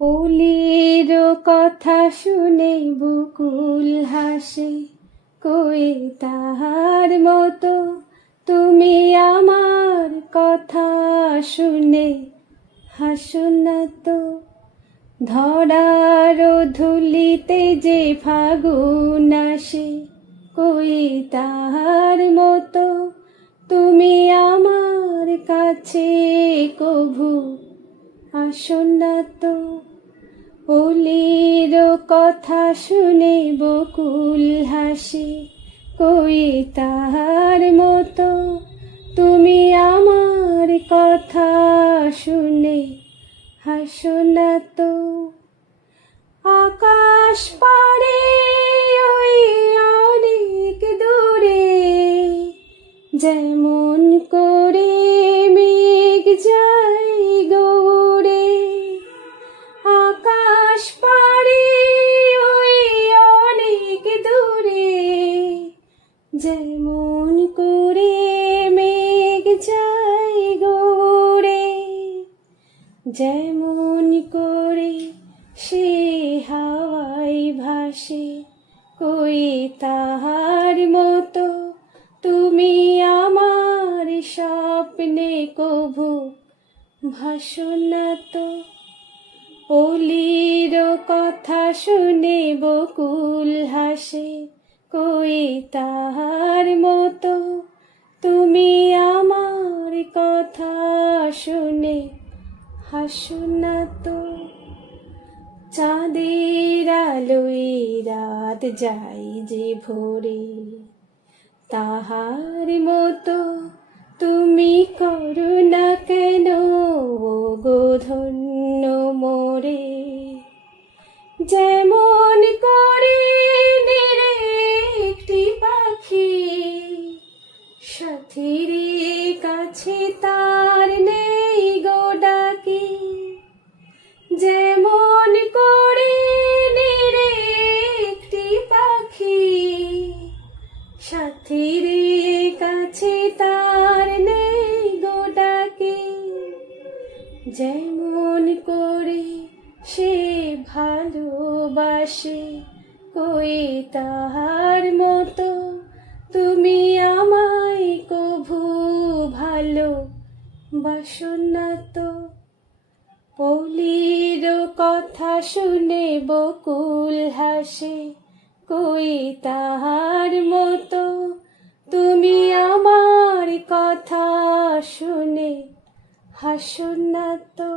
অলির কথা শুনে বকুল হাসে, কই তাহার মতো তুমি আমার কথা শুনে হাসো না তো। ধরার ধুলিতে যে ফাগুন আসে, কই তাহার মতো তুমি আমার কাছে কভু আসো না তো। অলির কথা শুনে বকুল হাসে, কই তাহার মতো তুমি আমার কথা শুনে হাসো না তো। আকাশ পারে ওই অনেক দূরে, যেমন করে মেঘ যায় গৌড়ে। আকাশ পারে ওই অনেক দূরে, যেমন করে মেঘ যায় গৌড়ে। যেমন করে সে হাওয়ায় ভাসে, কই তাহার মতো তুমি আমার স্বপ্নে কভু ভাসো না তো। অলির কথা শুনে বকুল হাসে, কই তাহার মতো তুমি আমার কথা শুনে হাসো না তো। চাঁদের আলোয় রাত যায় যে ভোরে, তাহার মতো তুমি করো না কেন গো ধন্য মোরে। যেমন করে নিরে একটি পাখি, সাথীর কাছে তার নেই গো ডাকি। যেমন করে নিরে একটি পাখি, সাথীর কাছে তার নেই গো ডাকি। যেমন করে সে ভালোবাসে, কই তাহার মতো তুমি আমায় কভু ভালোবাসো না তো। অলির কথা শুনে বকুল হাসে, কই তাহার মতো তুমি আমার কথা শুনে হাসো না তো।